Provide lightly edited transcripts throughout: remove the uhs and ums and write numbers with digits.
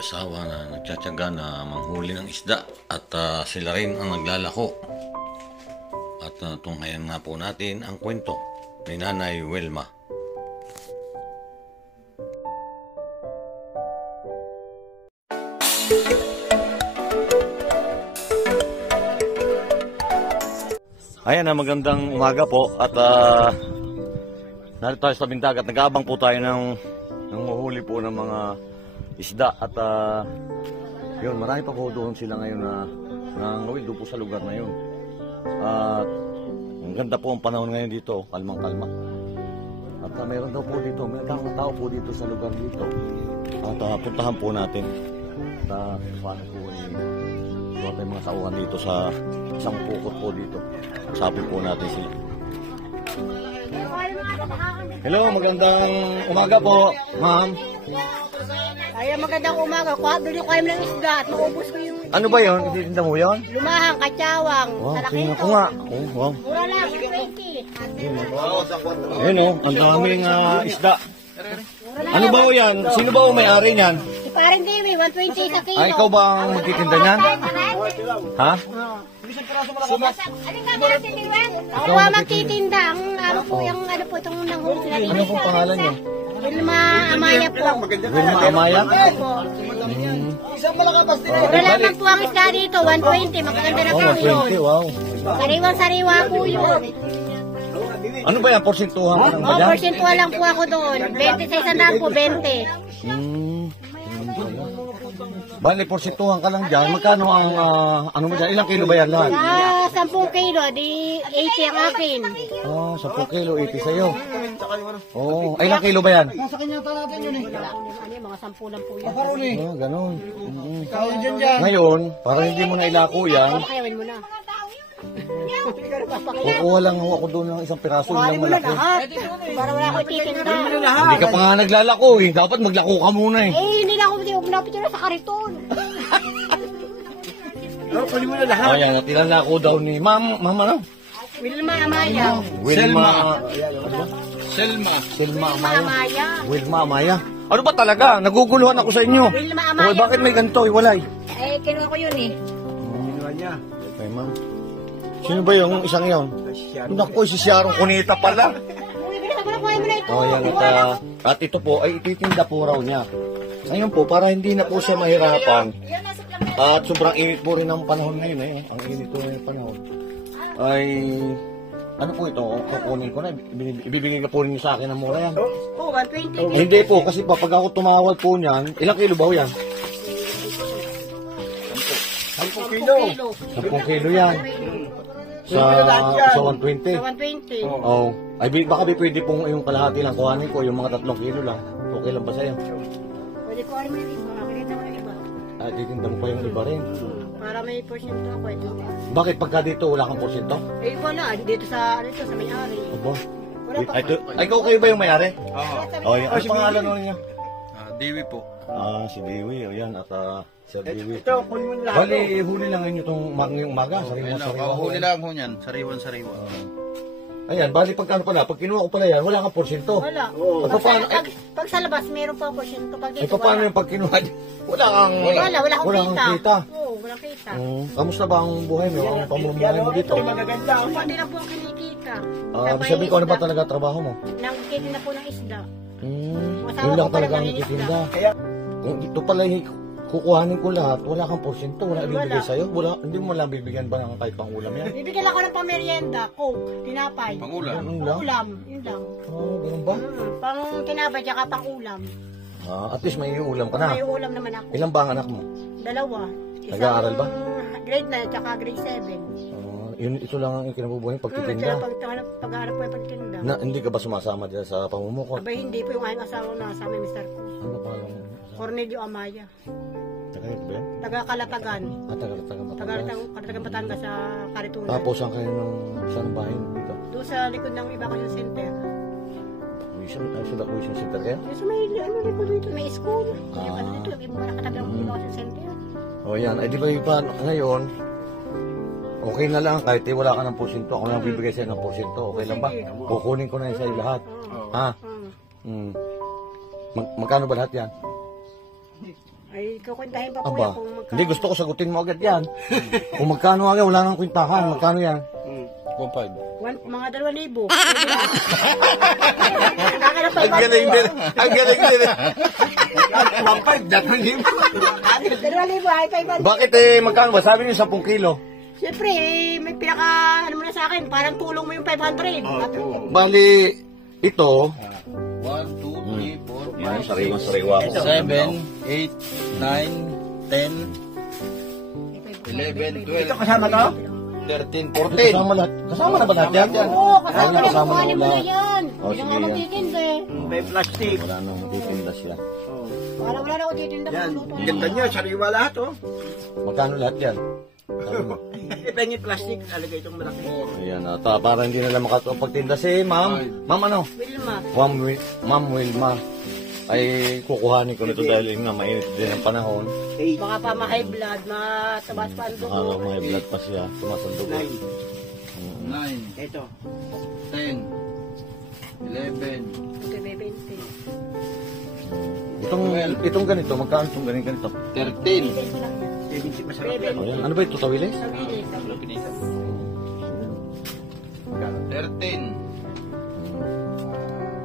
mag-asawa na nagtsatsaga na manghuli ng isda at sila rin ang naglalako. At tunghayan nga po natin ang kwento ni Nanay Wilma. Ayan na, magandang umaga po at narito tayo sa tabing dagat. Nag-aabang po tayo ng mahuli po ng mga isda at yun, marami pa po doon sila ngayon na nangawil doon po sa lugar na yun. At ang ganda po ang panahon ngayon dito, kalmang-kalma. At mayroon daw po dito, may mga tao po dito sa lugar dito. At puntahan po natin at paano po doon tayo mga sauhan dito sa isang pukot po dito. Sabi po natin sila. Hello, magandang umaga po, ma'am. Ay, magandang umaga. Bili ko kayo ng isda at maubos ko yung... Ano ba yun? Ititinda mo yun? Lumahang, katsawang, Wow, tingnan talakito. ko nga. Oh, wow. Mura lang, 20. Ayun oh, ang daming isda. Ano ba o yan? Sino ba o may-ari niyan? Si Parang Demi, 120 sa kilo. Ay, ikaw ba ang magtitinda niyan? Ha? Alin ka ba natin, Dilwen? Ako ba magtitinda? Ang ano po, yung ano po, itong nanghuli sila dito. Ano pong pangalan niyo? Wilma Amaya po. Wilma Amaya? Opo. Mura lamang po ang isda dito, 120. Magaganda na Oh, po yun. 120, wow. Sariwang-sariwa po yun. Ano ba yan? Porsentuhan ka lang ba Oh, yan? porsentual lang po ako doon. 20 sa isang daan po, 20. Bali, porsentuhan ka lang dyan. Magkano ang, ano ba dyan? Ilang kilo ba yan lahat? 10 kilo, di 80 ang akin. 10 kilo, 80 sa'yo. Oo. Ay, ilang kilo ba yan? Ano yung mga 10 lang po yan. Ganun. Ngayon, para hindi mo na ilako yan, Pakayawin mo na. kukuha lang ako doon ng isang piraso, Kuhanin ilang mo na malaki. lahat. Para wala ko ititinda. Hindi ka pa nga naglalako eh. Dapat maglako ka muna eh. Eh, hindi na ako napitira sa kariton. Ayan, tinalako daw ni Ma'am ano? Wilma Amaya. Wilma. Wilma Amaya. Amaya. Wilma Amaya. Ano ba talaga? Naguguluhan ako sa inyo. Wilma Amaya. Oy, bakit may ganito? Iwalay. Eh, kinuha ko yun eh. Okay, ma'am. Sino ba yung isang yon? Naku, si Sharon Cunita pala. Uy, bilis ako na kuhain mo na ito. Oh, yan. At ito po, ay ititinda po raw niya. Ngayon po, para hindi na po siya mahirapan. At sobrang init po rin ang panahon ngayon eh. Ang init po rin ang panahon. Ay, ano po ito? Kukunin ko na. Ibibigay na po rin niyo sa akin ng mura yan. Oh, 120. Hindi po, kasi pag ako tumawad po niyan, ilang kilo ba ho yan? 10 kilo. 10 kilo yan. Sa 120. Sa 120. Oh. Ay, baka pwede pong yung kalahati lang kuhanin ko, yung mga 3 kilo lang. Okay lang ba sa'yo? Pwede ko mo yung iba. Makikita mo yung iba. Ah, titinda mo pa yung iba rin. Para may porsyento ako ito. Bakit pagka dito wala kang porsyento? Eh, wala. Dito sa may-ari. Abo. Wala pa. Ay, kayo ba yung may-ari? Oo. Oh, yan. Ano pangalan mo niya? Dewi po. Si Dewi. O yan, at Sir Dewi. Ito, kunin mo lahat. Bali, huli lang yun itong ngayong umaga. Ayun na, Sariwa-sariwa. huli lang ho niyan. Sariwan-sariwa. Ayan, bali pagkano pala, pag kinuha ko pala yan, wala kang porsyento. Wala. At paano, Pag sa labas, meron pa porsyento. Pag ay, dito, paano wala. yung pag kinuha dyan? Wala kang, Wala akong kang kita. kita. Oo, walang kita. Kamusta ba ang buhay mo? Ang pamumuhay mo dito? Magaganda. Pati na po ang kinikita. Sabi ko, ano ba talaga trabaho mo? Nangkitin na po ng isda. Asawa Yun lang ko pala talaga ang nanginisda. ititinda. Kung ito pala kukuhanin ko lahat, wala kang porsyento, wala ibibigay sa'yo. Wala, hindi mo lang bibigyan ba ng kahit pang ulam yan? Bibigyan ako ng pamerienda, coke, tinapay. Pangulam. Ano lang? Ulam, yun lang. Ganun ba? Pang tinapay, tsaka pang ulam. At least may ulam ka na. May ulam naman ako. Ilan ba ang anak mo? 2. Nag-aaral ba? Grade 9, tsaka grade 7. Ito lang ang ikinabubuhay pagtitinda. Pag-aarap ko yung pagtinda. Hindi ka ba sumasama dyan sa pamumukot? Abay, hindi po yung aking asawa na sa may Mr. Ko. Ano pa lang? Cornelio Amaya. Tagayot ba yan? Taga-Kalatagan. Taga-Taga Batangas. Taga-Kalatagan Batangas sa Karitunan. Tapos ang kayo ng bahay dito? Doon sa likod ng evacuation center. Sa evacuation center kayo? Doon sa may, likod dito, may school. Dito, yung mga nakatabi ng evacuation center. O yan, ay di ba yung paano ngayon, okay na lang kahit wala ka ng porsyento, ako na bibigay sa'yo ng porsyento, okay lang ba? Kukunin ko na yun sa'yo lahat. Ha? Magkano ba lahat yan? Ay, kukuntahin pa po Aba, yan kung magkano. hindi gusto ko sagutin mo agad yan. Kung magkano agad, wala nang kwintahan. Magkano yan? 1.5. Mga 2,000. Nakakalap Ang galing din. Ang galing din. 2,000 ay 500. Bakit magkano ba? Sabi niyo 10 kilo. Siyempre, may pinaka, ano mo na sa akin, parang tulong mo yung 500. Bali, ito. 1, 2, 3, 4, Ay, sariwa-sariwa ako. 7, 8, 9, 10, 11, 12. Ito kasama to? 13, 14. Kasama lahat. Kasama na ba lahat yan? Oo, kasama Wala, na, kasama kukuhanin mo na na lahat. yan. Oh, Hindi sige nga yan. magtitinda eh. May plastic. Wala nang magtitinda siya. Wala na ako titinda. Yan. Luto na. Ganda niya. Sariwa lahat oh. Magkano lahat yan? Ipengin plastic. Alagay itong malaki. Ayan, para hindi nila makapagtinda. Si ma'am, ma'am ano? Wilma. Ma'am Wilma. Ay kukuhanin ko nito dahil yun nga mainit din ang panahon. Baka pa ma-high blood, matabas pa ang dugo. May blood pa siya, tumasandugo. 9. Ito. 10. 11. Ito, bebe. Itong ganito, magkano itong ganito? 13. Bebe. Ayan. Ano ba ito, tawilis? 13.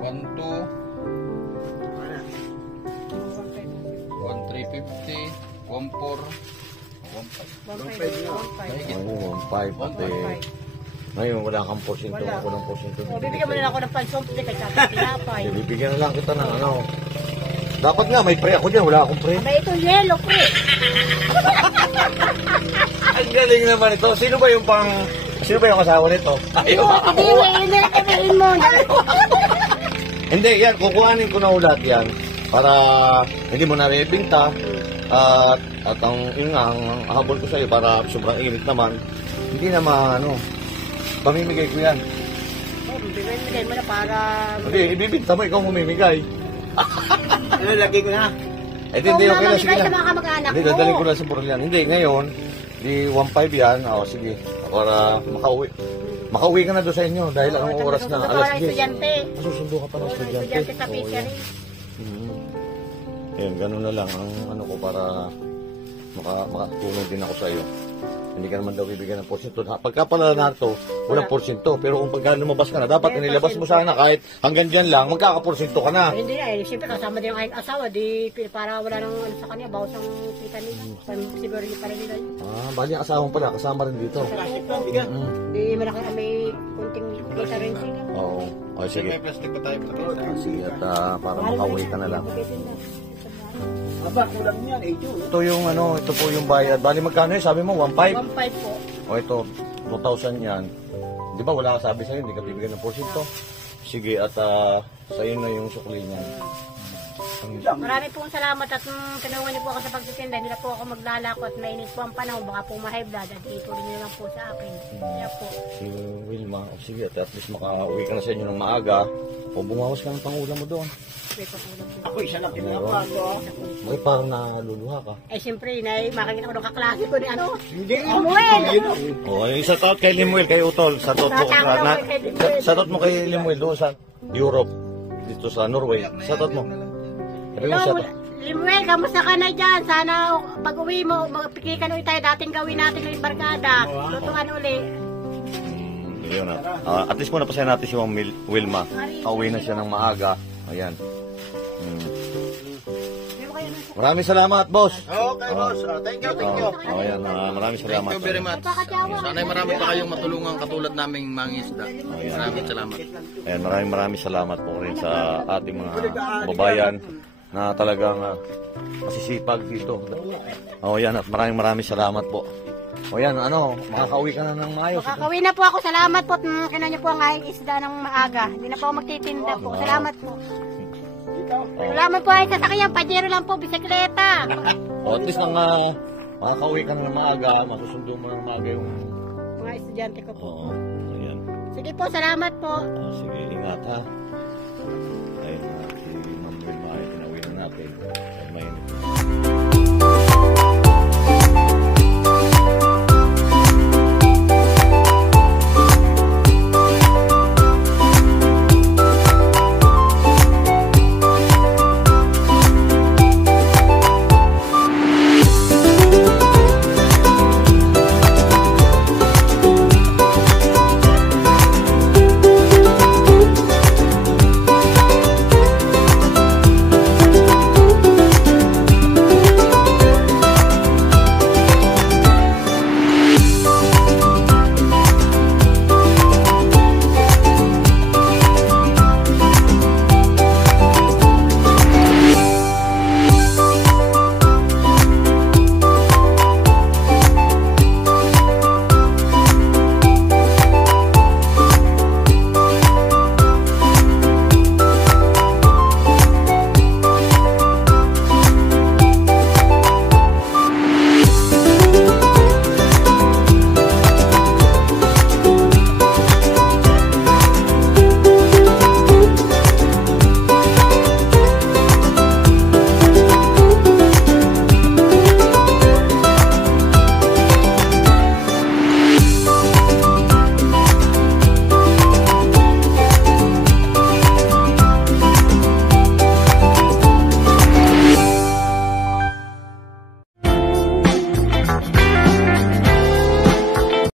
1, 2. 1,350. 1,4. 1.5 pati. Ngayon, wala kang porsyento. Walang porsyento. Bibigyan mo na lang ako ng pansomple kasi tinapay. Bibigyan na lang kita ng ano. Dapat nga, may pre ako dyan. Wala akong pre. Abay, ito yellow, pre. Ang galing naman ito. Sino ba yung asawa nito? Hindi mo. Hindi, yan. Kukuhanin ko na ulat yan. Para hindi mo naribinta. At yun nga, ang habol ko sa'yo para sobrang init naman. Hindi naman, pamimigay ko yan. Bibigyan mo na para... Hindi, ibibinta mo, ikaw mamimigay. Lagay ko na. Hindi, okay na, sige sa na. mga kamag-anak Hindi, mo. dadalhin ko na sa Boralian. Hindi, ngayon, di 1.5 yan. Sige, para makauwi. Makauwi ka na doon sa inyo dahil ang oras na, alas 10. Estudyante. Masusundo ka pa ng estudyante. Estudyante sa Oo, fishery. yan. Ayan, ganun na lang ang ano ko para makatulong din ako sa iyo. Hindi ka naman daw bibigyan ng porsyento. Pagka pala narito, walang porsyento. Pero kung pagka lumabas ka na, dapat inilabas mo sana kahit hanggang dyan lang, magkakaporsyento ka na. Hindi na eh. Siyempre kasama din ang aking asawa. Di para wala nang ano sa kanya. Bawas ang kita nila. Siguro hindi pa rin nila yun. Bali ang asawa mo pala, kasama rin dito. Di malaki may kunting kita rin sila. Oo. O, sige. May plastic pa tayo. Sige, at para makauwi ka na lang. Aba, kulang yan. Ito yung ito po yung bayad. Bali magkano yun? Sabi mo, 1.5? 1.5 po. O ito, 2,000 yan. Di ba wala ka sabi sa'yo, hindi ka bibigyan ng porsyento? Sige, at sa'yo na yung sukli niyan. Marami pong salamat at tinungan niyo po ako sa pagtitinda. Hindi na po ako maglalako at mainit po ang panahon. Baka po ma-high blood at ituloy niyo lang po sa akin. Kaya po. Si Wilma, sige, at least makauwi ka na sa inyo ng maaga. O bumawas ka ng pangulam mo doon. May pakulang po. Ako isa lang May parang naluluha ka. Eh siyempre, makikita ko nung kaklase ko ni ano. Hindi. Samuel! O, sa taot kay Limuel, kay Utol. Sa taot mo, sa taot mo kay Limuel doon sa Europe. Dito sa Norway. Sa taot mo. Sabi mo, Hello, sa Limuel, kamusta ka na dyan? Sana pag uwi mo, magpikikan ulit tayo. Dating gawin natin ng barkada. Lutuan uli. Yun na. At least muna pasayan natin si Ma'am Wilma. Pauwi na siya ng maaga. Ayan. Maraming salamat, boss. Okay, boss. Thank you, thank you. Ayan, maraming salamat. Thank you very much. Sana'y marami pa kayong matulungan katulad naming mangisda. Maraming salamat. Ayan, maraming salamat po rin sa ating mga babayan na talagang masisipag dito. Ayan, at maraming salamat po. O yan, makakauwi ka na ng maayos. Makakauwi na po ako. Salamat po. Kinuha niyo po ang aking isda ng maaga. Hindi na po ako magtitinda po. Salamat po. Salamat po ay sasakyan. Pajero lang po. Bisikleta. O at least makakauwi ka na ng maaga, masusundo mo ng maaga yung... Mga estudyante ko po. Oo, ayan. Sige po. Salamat po. Sige, ingat ha.